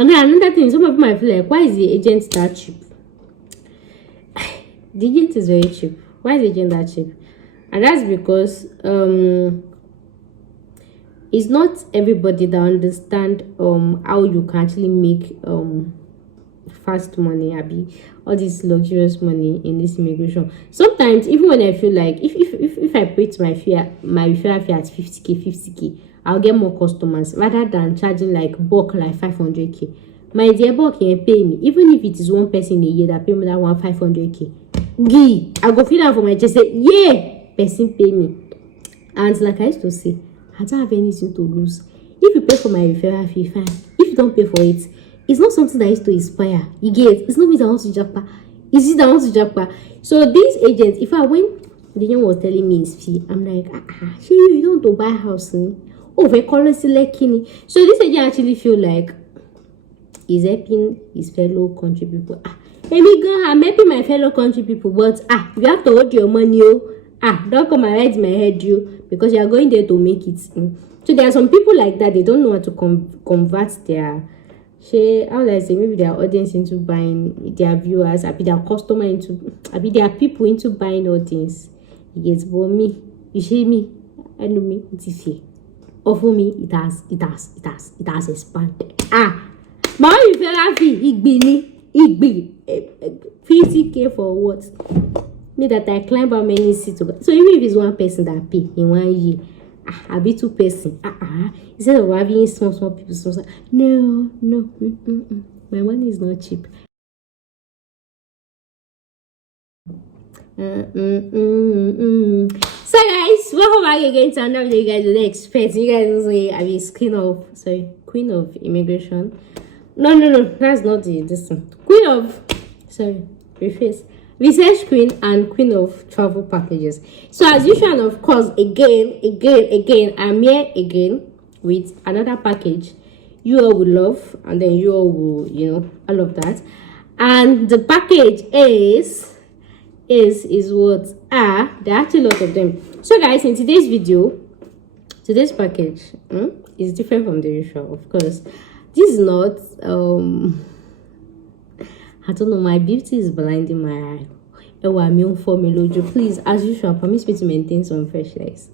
And then another thing, some of them might feel like, why is the agent that cheap? The agent is very cheap. Why is the agent that cheap? And that's because it's not everybody that understand how you can actually make fast money, all this luxurious money in this immigration. Sometimes even when I feel like if I put my fee at 50k, I'll get more customers rather than charging like bulk like 500k. My dear bulk can pay me, even if it is one person a year that pay me that 500k. I go feel that for my chest, say yeah, person pay me. And like I used to say, I don't have anything to lose. If you pay for my referral fee, fine. If you don't pay for it, it's not something that is to inspire. You get it? It's not me that wants to japa. It's it that wants to japa. So these agents, if I when the young was telling me his fee, I'm like, you don't to buy a house. Oh, we call it kini. So this agent actually feel like he's helping his fellow country people. I'm helping my fellow country people, but you have to hold your money. Don't come and ride my head, you, because you are going there to make it. So there are some people like that, they don't know how to convert their how do I say, maybe their audience into buying, their viewers, their customer into, their people into buying audience. Yes, but me, you see me, I know me, it's fair. Or for me, it has expanded. My referral fee, it 50k for what? Me that I climb how many seats. So even if it's one person that pay in 1 year, I'll be 2 person. Instead of having small people, no. My money is not cheap. So guys, welcome back again to another video. You guys will expect. You guys will say I mean queen of immigration. No, that's not this one. Queen of research queen and queen of travel packages. So as usual, and of course, again, I'm here again with another package you all will love, and then you all will, all of that. And the package is what there are actually a lot of them. So guys, in today's video, today's package is different from the usual. Of course, this is not I don't know, my beauty is blinding my eye. Please, as usual, promise me to maintain some freshness.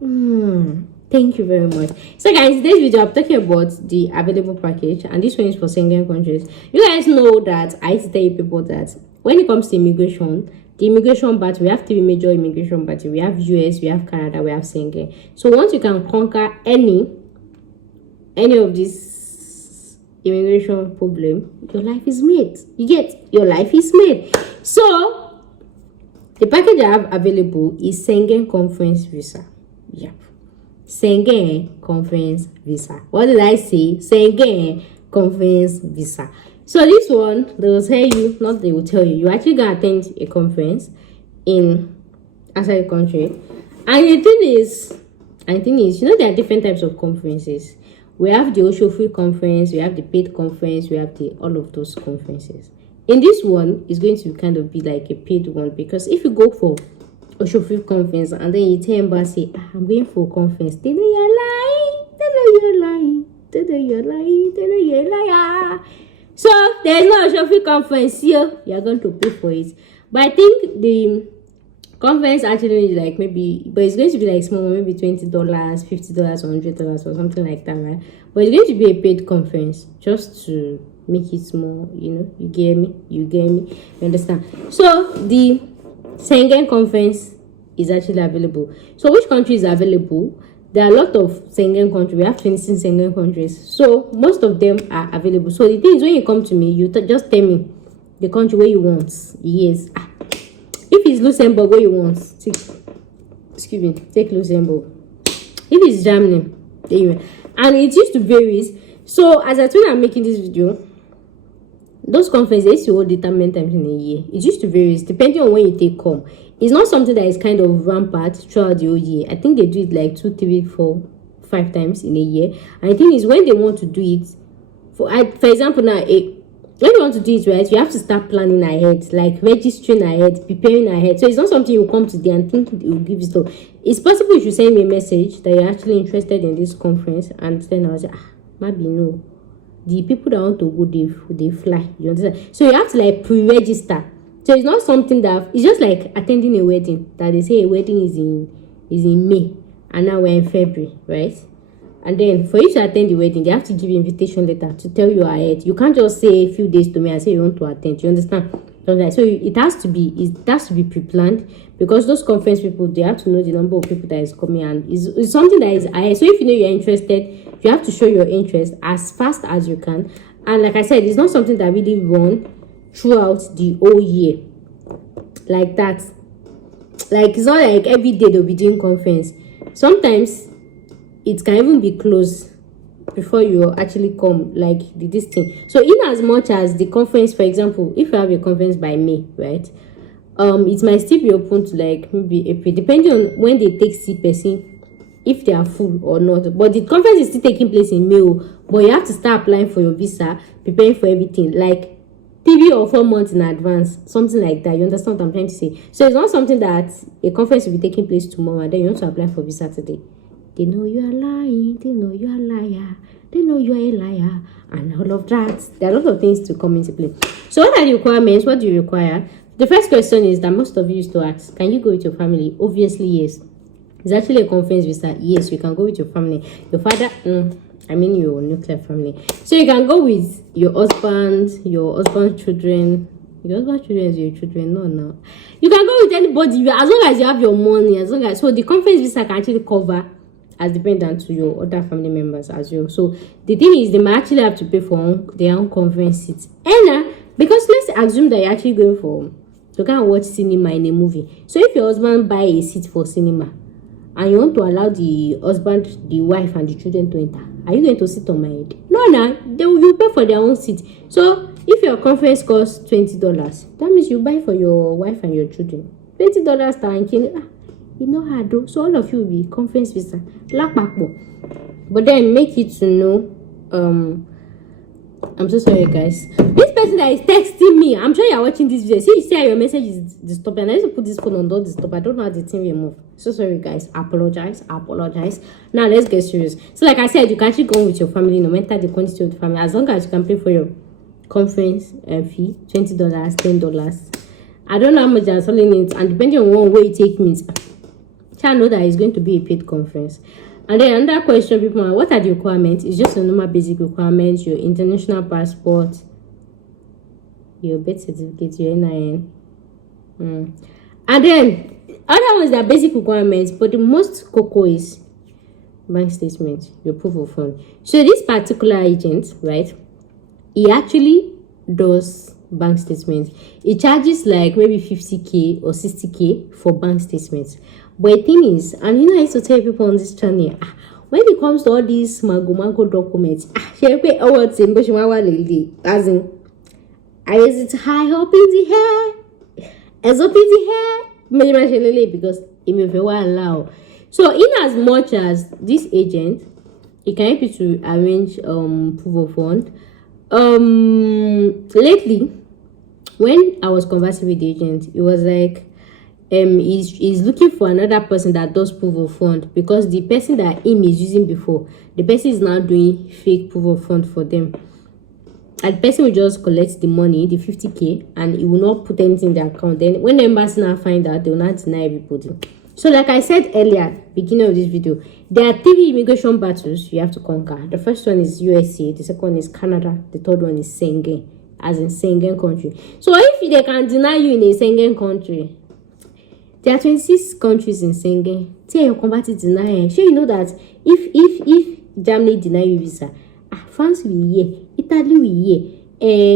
Thank you very much. So guys, in today's video I'm talking about the available package, and this one is for Schengen countries. You guys know that I used to tell you people that when it comes to immigration, the immigration battle, we have 3 major immigration battle. We have US, we have Canada, we have Schengen. So once you can conquer any of these immigration problem, your life is made. You get, your life is made. So the package I have available is Schengen conference visa. Yep, Schengen conference visa. What did I say? Schengen conference visa. So this one, they will tell you, not they will tell you, you actually gonna attend a conference in outside the country. And the thing is, there are different types of conferences. We have the Osho-free conference, we have the paid conference, we have the all of those conferences. In this one, it's going to kind of be like a paid one, because if you go for Osho-free conference and then you tell embassy, I'm going for a conference, they know you're lying. So there's no Osho-free conference here. You're going to pay for it. But I think the conference actually is like maybe, but it's going to be like small, maybe $20, $50, $100 or something like that, right? But it's going to be a paid conference just to make it small, you get me, you understand? So the Schengen conference is actually available. So which country is available? There are a lot of Schengen countries. We have 26 Schengen countries, so most of them are available. So the thing is, when you come to me, you just tell me the country where you want. Yes, if it's Luxembourg, where you want, take Luxembourg. If it's Germany, there you are. And it used to vary. So as I told you, I'm making this video, those conferences used to hold determined times in a year. It used to vary depending on when you take come. It's not something that is kind of rampant throughout the whole year. I think they do it like 2, 3, 4, 5 times in a year. And the thing is, when they want to do it, for example, now, when you want to do it right, you have to start planning ahead, like registering ahead, preparing ahead. So it's not something you come today and think it will give you stuff. It's possible you should send me a message that you're actually interested in this conference, and then I'll say, maybe no. the people that want to go, they fly. You understand? So you have to like pre-register. So it's not something that it's just like attending a wedding, that they say a wedding is in May and now we're in February, right? And then for you to attend the wedding, they have to give you invitation letter to tell you ahead. You can't just say a few days to me and say you want to attend. You understand? So it has to be pre-planned, because those conference people, they have to know the number of people that is coming, and it's something that is ahead. So if you know you're interested, you have to show your interest as fast as you can. And like I said, it's not something that really run throughout the whole year like that. Like it's not like every day they'll be doing conference. Sometimes it can even be closed before you actually come, like this thing. So in as much as the conference, for example, if you have a conference by May, right, it might still be open to like maybe April, depending on when they take see person, if they are full or not. But the conference is still taking place in May, but you have to start applying for your visa, preparing for everything like 3 or 4 months in advance, something like that. You understand what I'm trying to say? So it's not something that a conference will be taking place tomorrow and then you want to apply for visa today. They know you are lying, they know you are a liar, they know you are a liar, and all of that. There are a lot of things to come into play. So what are the requirements? What do you require? The first question is that most of you used to ask, can you go with your family? Obviously, yes. It's actually a conference visa. Yes, you can go with your family. Your father, your nuclear family. So you can go with your husband's children. Your husband's children is your children. No. You can go with anybody as long as you have your money. So the conference visa can actually cover as dependent to your other family members as well. So the thing is, they might actually have to pay for their own conference seats. And because let's assume that you're actually going to go and watch cinema in a movie. So if your husband buy a seat for cinema and you want to allow the husband, the wife, and the children to enter, are you going to sit on my head? No, they will pay for their own seat. So if your conference costs $20, that means you buy for your wife and your children. $20 time. You know how to do. So all of you will be conference visa. But then make it to know. I'm so sorry, guys. This person that is texting me, I'm sure you're watching this video. See, you see how your message is disturbing. I used to put this phone on don't disturb. I don't know how the thing will move. So sorry, guys. Apologize. Now let's get serious. So like I said, you can actually go with your family, no matter the quantity of the family, as long as you can pay for your conference fee, $20, $10. I don't know how much they're selling it, and depending on one way you take means, I know that it's going to be a paid conference. And then another question, people are, what are the requirements? It's just a normal basic requirements: your international passport, your birth certificate, your NIN. And then other ones are basic requirements, but the most cocoa is bank statement, your proof of fund. So this particular agent, right, he actually does bank statements. It charges like maybe 50k or 60k for bank statements. But the thing is, and I used to tell people on this channel, when it comes to all these mago documents, as in, is it high up in the hair? As up in the hair? Because it may very well allow. So in as much as this agent, it can help you to arrange proof of fund. Lately, when I was conversing with the agent, it was like he's looking for another person that does proof of fund, because the person that him is using before, the person is now doing fake proof of fund for them. And the person will just collect the money, the 50k, and he will not put anything in the account. Then when the embassy now find out, they will not deny everybody. So like I said earlier, beginning of this video, there are 3 immigration battles you have to conquer. The first one is USA, the second one is Canada, the third one is Schengen, as in Schengen country. So if they can deny you in a Schengen country, there are 26 countries in Schengen. Tell your combatant deny. Sure, you know that if Germany deny you visa, France will hear, Italy will hear,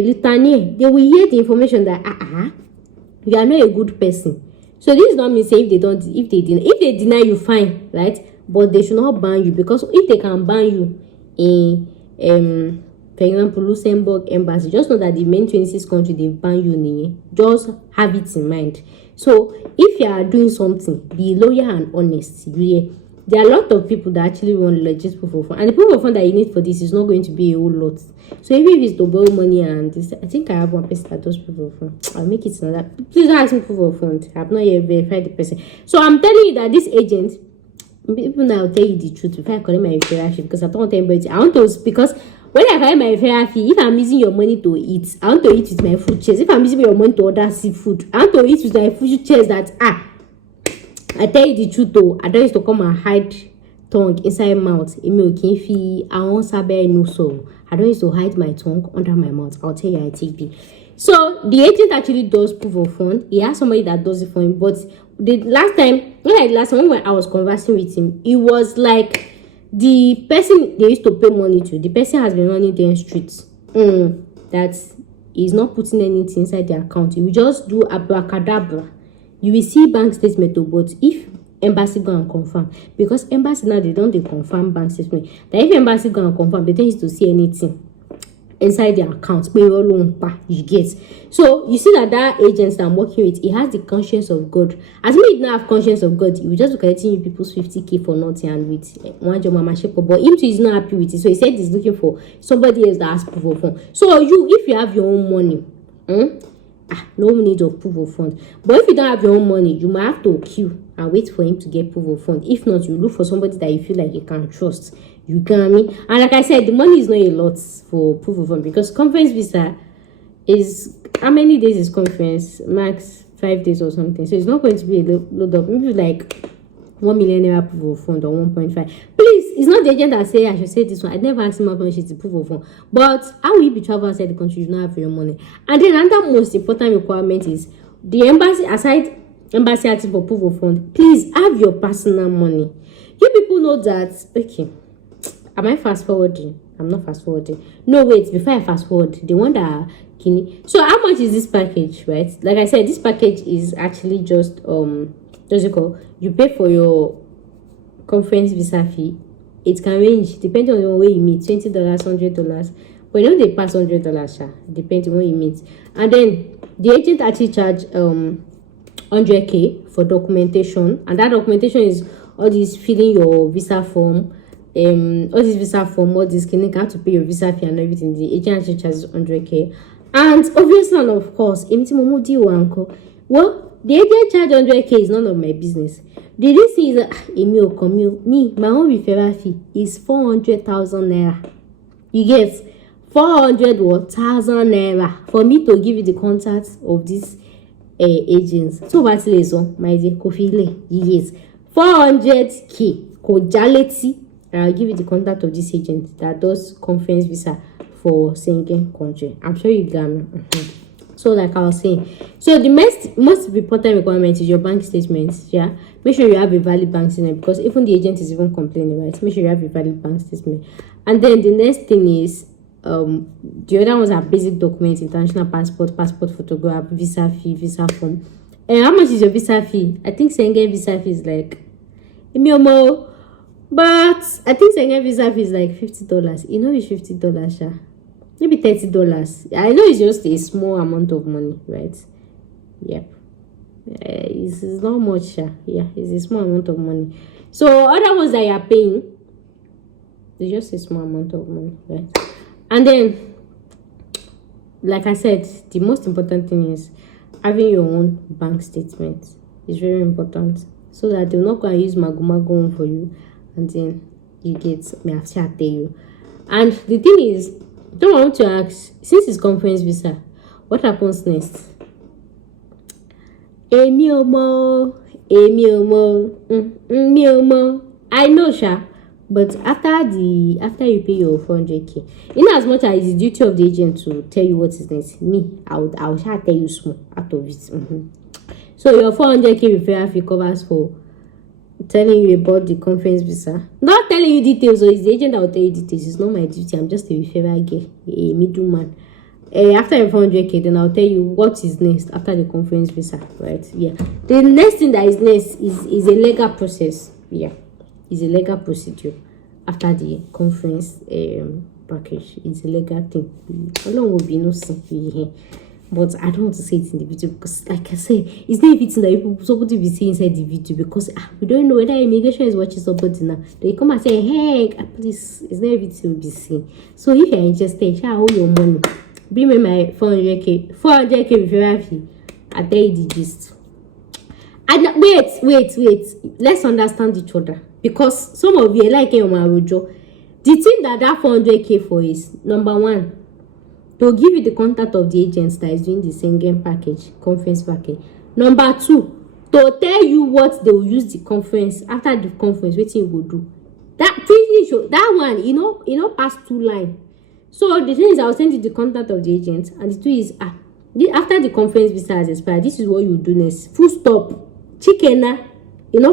Lithuania, they will hear the information that you are not a good person. So this is not me saying if they deny you, fine, right? But they should not ban you, because if they can ban you in for example, Luxembourg embassy, just know that the main 26 countries they ban you. Just have it in mind. So if you are doing something, be loyal and honest. There are a lot of people that actually want legit proof of fund, and the proof of fund that you need for this is not going to be a whole lot. So even if it's to borrow money and this, I think I have one person that does proof of fund. I'll make it another. Please don't ask me proof of fund. I have not yet verified the person. So I'm telling you that this agent, people now tell you the truth. If I call him my referral, because I don't want anybody. I want to, because when I find my fair fee, if I'm using your money to eat, I want to eat with my food chest. If I'm using your money to order seafood, I want to eat with my food chest. That I tell you the truth though, I don't used to come and hide tongue inside mouth. I don't used to hide my tongue under my mouth. I'll tell you, I take it. So the agent actually does proof of fund. He has somebody that does it for him. But the last time when I was conversing with him, it was like the person they used to pay money to, the person has been running their streets. That is not putting anything inside the account. You will just do abracadabra. You will see bank statement, but if embassy go and confirm, because embassy now they don't confirm bank statement. That if embassy go and confirm, they don't used to see anything inside the account. You get. So you see that agent that I'm working with, he has the conscience of God. As me, he didn't have conscience of God, he will just be collecting you people's 50k for nothing and with one job mama shake. But him too is not happy with it. So he said he's looking for somebody else that has proof of fund. So if you have your own money, no need of proof of fund. But if you don't have your own money, you might have to queue and wait for him to get proof of fund. If not, you look for somebody that you feel like you can trust. You get me? And like I said, the money is not a lot for proof of fund, because conference visa is, how many days is conference? Max 5 days or something. So it's not going to be a load of, maybe like 1 million naira proof of fund or 1.5. Please, it's not the agent that say I should say this one. I never asked him how much is the proof of fund. But how will you be travel outside the country? You don't have your money. And then another most important requirement is the embassy, aside embassy asking for proof of fund, please have your personal money. You people know that. Okay, am I fast forwarding? I'm not fast forwarding. No, wait, before I fast forward, the one that so how much is this package, right? Like I said, this package is actually just what's it called? You pay for your conference visa fee. It can range depending on the way you meet, $20, $100. But you know they pass $100, depending on when you meet. And then the agent actually charge 100k for documentation, and that documentation is all this filling your visa form, all this clinic, have to pay your visa fee and everything. The agent actually charges 100k. And obviously, and of course, well, the agent charge 100k is none of my business. The reason is that my own referral fee is 400,000 naira. You get 400,000 naira for me to give you the contacts of these agents. So what's this one? My dear Kofile, yes, 400k kojaleti. I'll give you the contact of this agent that does conference visa for Schengen country. I'm sure you got me. So like I was saying, so the most important requirement is your bank statements. Yeah, make sure you have a valid bank statement, because even the agent is even complaining, right? Make sure you have a valid bank statement. And then the next thing is the other ones are basic documents: international passport, passport photograph, visa fee, visa form. And how much is your visa fee? I think Schengen visa fee is like but I think Schengen visa fee is like $50. You know, it's $50, sha. Maybe $30. I know it's just a small amount of money, right? Yep. It's not much, sha. Yeah, it's a small amount of money. So other ones that you are paying, it's just a small amount of money, right? And then, like I said, the most important thing is having your own bank statement. It's very important, so that they're not going to use mago for you, and then you get me after I tell you. And the thing is, don't want to ask, since it's conference visa, what happens next? Emiomo. I know, sha, but after you pay your 400k, in as much as it's duty of the agent to tell you what is next, I'll tell you small out of it. So your 400k referral fee covers for telling you about the conference visa, not telling you details. So it's the agent that will tell you details. It's not my duty. I'm just a referral girl, a middleman. After your 400k, then I'll tell you what is next after the conference visa, right? Yeah, the next thing that is next is a legal process. Yeah, it's a legal procedure after the conference package. It's a legal thing. How long will be no simple here? But I don't want to say it in the video, because like I said, it's not everything that somebody will say inside the video, because we don't know whether immigration is watching somebody now. They come and say, hey, please, it's not everything will be seen. So if you're interested, shall hold your money. Bring me my 400k referral fee. I'll tell you the gist. And wait. Let's understand each other, because some of you are like your marujo. The thing that 400k for is, number one, to give you the contact of the agent that is doing the Schengen package, conference package. Number two, to tell you what they will use the conference, after the conference, what you will do. That thing show, that one, you know, pass 2 lines. So the thing is, I'll send you the contact of the agent, and the two is, after the conference visa has expired, this is what you do next. Full stop. Chicken,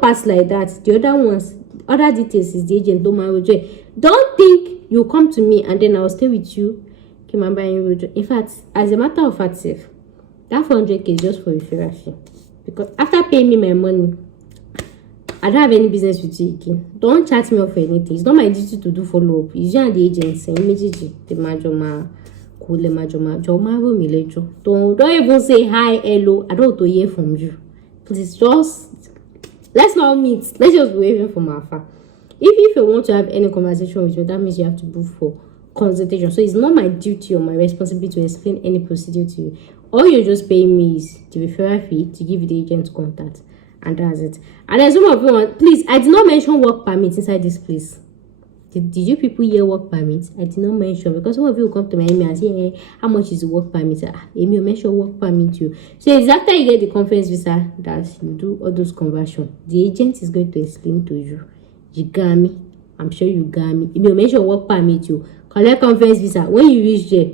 pass like that. The other ones, other details is the agent. Don't think you come to me and then I'll stay with you. In fact, as a matter of fact, that 400k is just for referral fee. Because after paying me my money, I don't have any business with you again. Don't chat me off for anything. It's not my duty to do follow up. It's you and the agent saying immediately the majoma. Don't even say hi, hello. I don't want to hear from you. Please, just let's not meet. Let's just wave him from afar. If you want to have any conversation with me, that means you have to book for consultation. So it's not my duty or my responsibility to explain any procedure to you. All you're just paying me is the referral fee to give you the agent's contact, and that's it. And then some of you want, please, I did not mention work permit inside this place. Did you people hear work permit? I did not mention, because some of you will come to my email and say, hey, how much is the work permit? Amy, mention work permit too. So it's after you get the conference visa that you do all those conversions. The agent is going to explain to you. You got me. I'm sure you got me. Amy, mention work permit too. Collect conference visa. When you reach there,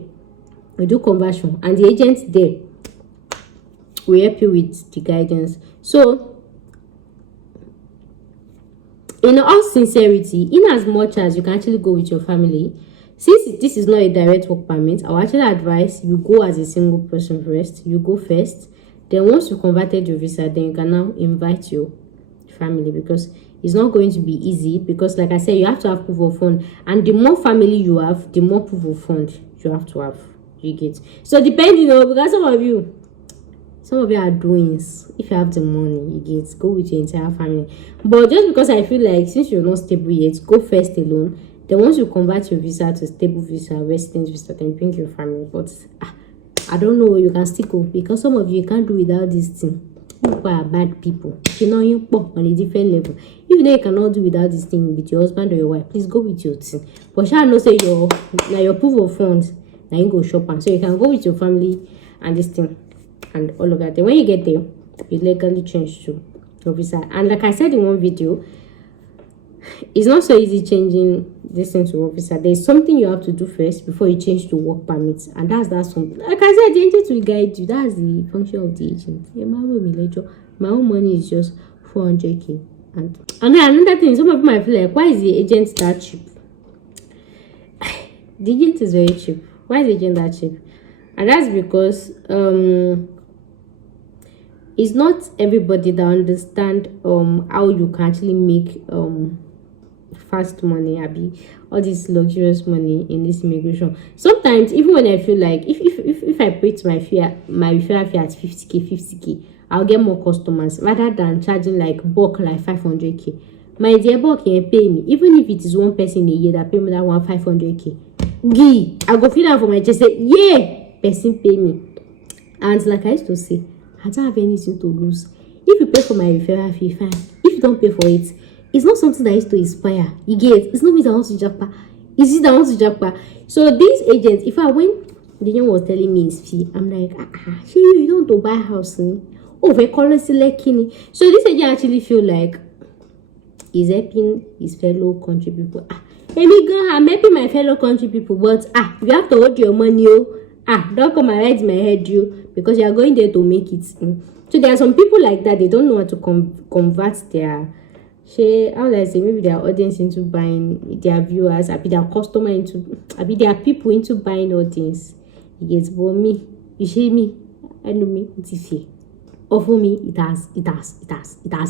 we do conversion, and the agent there will help you with the guidance. So, in all sincerity, in as much as you can actually go with your family, since this is not a direct work permit, I'll actually advise you go as a single person first. You go first. Then once you converted your visa, then you can now invite your family, because it's not going to be easy, because like I said, you have to have proof of fund, and the more family you have, the more proof of fund you have to have. You get? So depending, because some of you are doings. If you have the money, you get, go with your entire family. But just because I feel like, since you're not stable yet, go first alone. Then once you convert your visa to stable visa, residence visa, then bring your family. But I don't know, you can still go, because some of you can't do without this thing. People are bad people. You on a different level. Even though you cannot do without this thing with your husband or your wife, please go with your thing. But shall not say your proof of funds. Now you go shop, and so you can go with your family and this thing and all of that. Then when you get there, you legally change to your visa. And like I said in one video, it's not so easy changing this thing to work visa. There's something you have to do first before you change to work permits, and that's something. Like I said, the agent will guide you. That's the function of the agent. My own money is just 400k. And then another thing, some of them might feel like, why is the agent that cheap? The agent is very cheap. Why is the agent that cheap? And that's because it's not everybody that understand how you can actually make fast money, all this luxurious money in this immigration. Sometimes even when I feel like if I put my referral fee at 50k, I'll get more customers rather than charging like bulk like 500k. My dear, bulk can pay me, even if it is one person a year that pay me that 500k. I go feel that for my chest, say, yeah, person pay me. And like I used to say, I don't have anything to lose. If you pay for my referral fee, fine. If you don't pay for it, it's not something that used to inspire. You get? It's not me that wants to japa. It's it that wants to japa. So these agents, when the young was telling me his fee, I'm like, you don't want to buy a house. Oh, we call it kini. So this agent actually feel like he's helping his fellow country people. I'm helping my fellow country people, but you have to hold your money. Don't come and ride my head, because you are going there to make it. So there are some people like that. They don't know how to convert their how do I say, maybe their audience into buying, their viewers, their customer into, their people into buying all things. Yes, but me, you see me, I know me, it's fear. Or for me, it has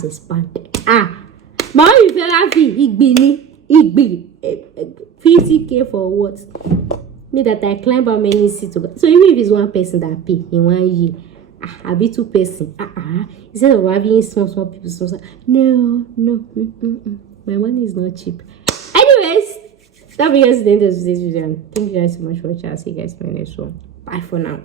expanded. My referral fee, it be 50k for what? Me that I climb how many seats. So even if it's one person that pay in 1 year, I'll be 2 person. Instead of having small people, no. My money is not cheap. Anyways, that brings us to the end of this video. Thank you guys so much for watching. I'll see you guys in my next one. Bye for now.